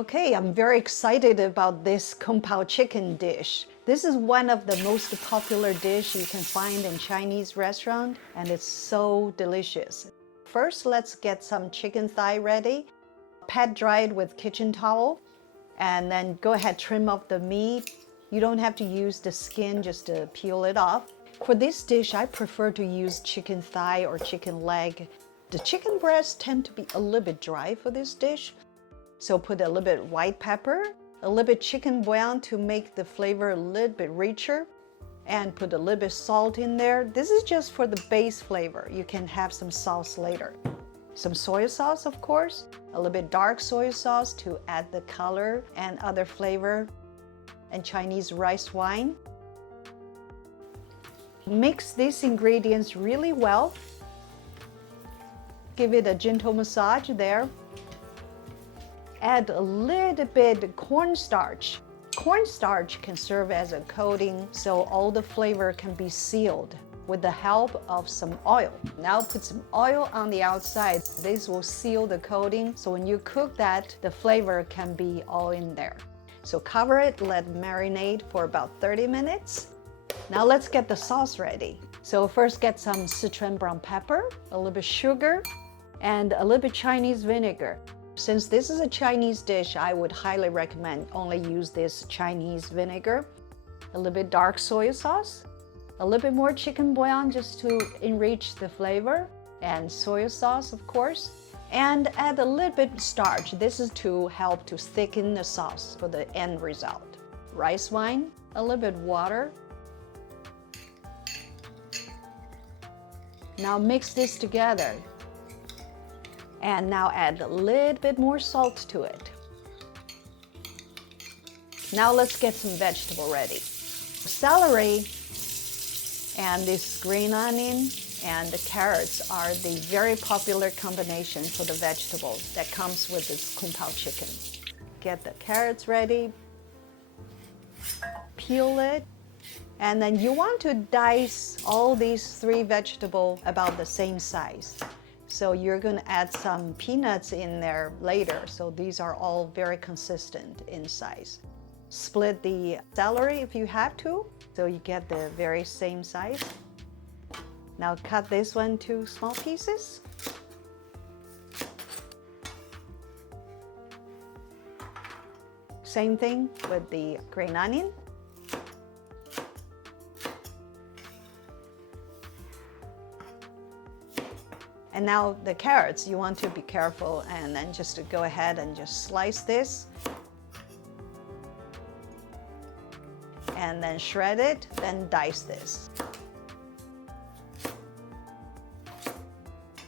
Okay, I'm very excited about this Kung Pao Chicken dish. This is one of the most popular dish you can find in Chinese restaurant, and it's so delicious. First, let's get some chicken thigh ready. Pat dry it with kitchen towel, and then go ahead, trim off the meat. You don't have to use the skin, just to peel it off. For this dish, I prefer to use chicken thigh or chicken leg. The chicken breasts tend to be a little bit dry for this dish. So put a little bit white pepper, a little bit chicken bouillon to make the flavor a little bit richer, and put a little bit salt in there. This is just for the base flavor. You can have some sauce later. Some soy sauce, of course, a little bit dark soy sauce to add the color and other flavor, and Chinese rice wine. Mix these ingredients really well. Give it a gentle massage there. Add a little bit cornstarch. Cornstarch can serve as a coating so all the flavor can be sealed with the help of some oil. Now put some oil on the outside. This will seal the coating, so when you cook that, the flavor can be all in there. So cover it, let it marinate for about 30 minutes. Now let's get the sauce ready. So first get some Sichuan brown pepper, a little bit sugar, and a little bit Chinese vinegar. Since this is a Chinese dish, I would highly recommend only use this Chinese vinegar. A little bit dark soy sauce, a little bit more chicken bouillon just to enrich the flavor, and soy sauce, of course, and add a little bit starch. This is to help to thicken the sauce for the end result. Rice wine, a little bit water. Now mix this together. And now add a little bit more salt to it. Now let's get some vegetable ready. Celery and this green onion and the carrots are the very popular combination for the vegetables that comes with this Kung Pao chicken. Get the carrots ready, peel it, and then you want to dice all these three vegetables about the same size. So you're going to add some peanuts in there later. So these are all very consistent in size. Split the celery if you have to, so you get the very same size. Now cut this one to small pieces. Same thing with the green onion. And now the carrots, you want to be careful and then just to go ahead and just slice this. And then shred it, then dice this.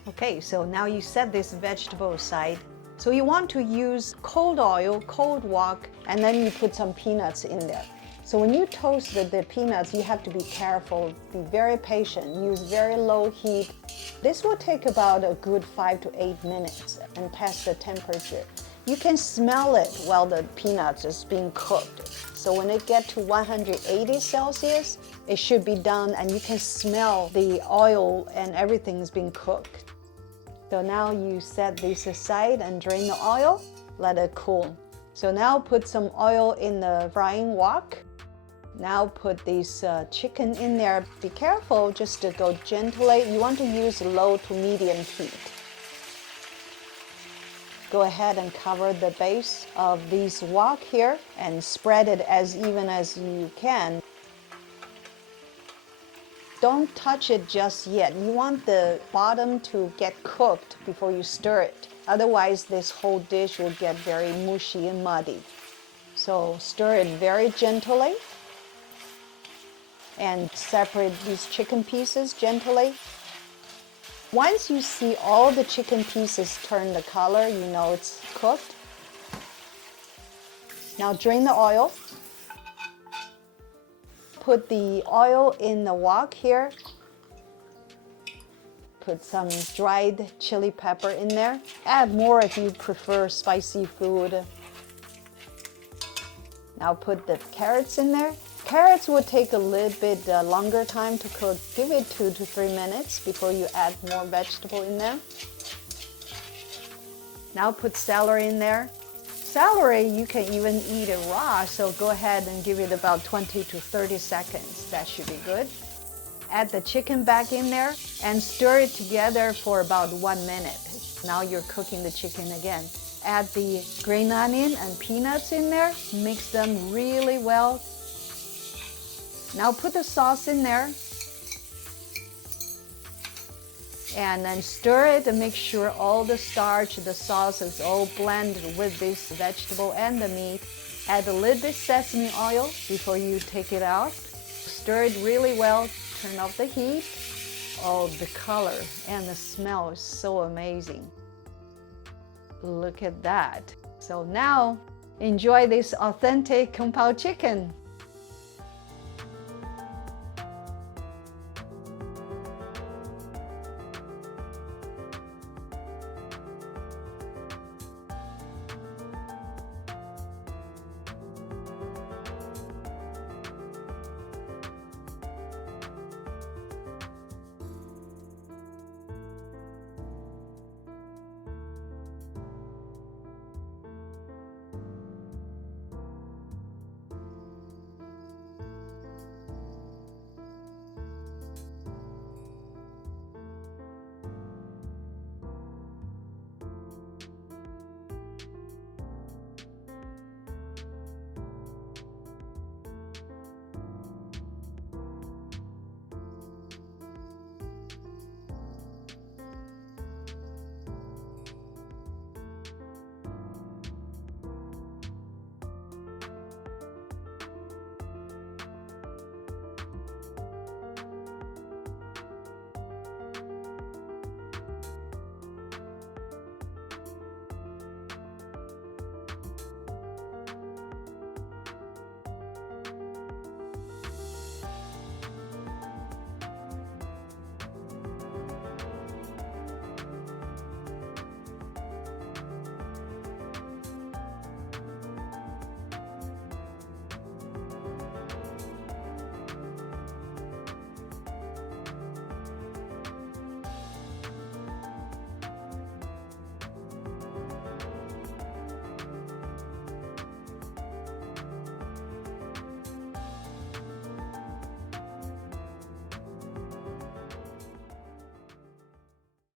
Okay, so now you set this vegetable aside. So you want to use cold oil, cold wok, and then you put some peanuts in there. So when you toast the peanuts, you have to be careful, be very patient, use very low heat. This will take about a good 5 to 8 minutes and pass the temperature. You can smell it while the peanuts is being cooked. So when it gets to 180 Celsius, it should be done and you can smell the oil and everything is being cooked. So now you set this aside and drain the oil, let it cool. So now put some oil in the frying wok. Now put this chicken in there. Be careful just to go gently. You want to use low to medium heat. Go ahead and cover the base of this wok here and spread it as even as you can. Don't touch it just yet. You want the bottom to get cooked before you stir it. Otherwise, this whole dish will get very mushy and muddy. So stir it very gently. And separate these chicken pieces gently. Once you see all the chicken pieces turn the color, you know it's cooked. Now drain the oil. Put the oil in the wok here. Put some dried chili pepper in there. Add more if you prefer spicy food. Now put the carrots in there. Carrots will take a little bit longer time to cook. Give it 2 to 3 minutes before you add more vegetable in there. Now put celery in there. Celery, you can even eat it raw, so go ahead and give it about 20 to 30 seconds. That should be good. Add the chicken back in there and stir it together for about 1 minute. Now you're cooking the chicken again. Add the green onion and peanuts in there. Mix them really well. Now put the sauce in there. And then stir it and make sure all the starch, the sauce is all blended with this vegetable and the meat. Add a little bit sesame oil before you take it out. Stir it really well. Turn off the heat. Oh, the color and the smell is so amazing. Look at that. So now, enjoy this authentic Kung Pao chicken.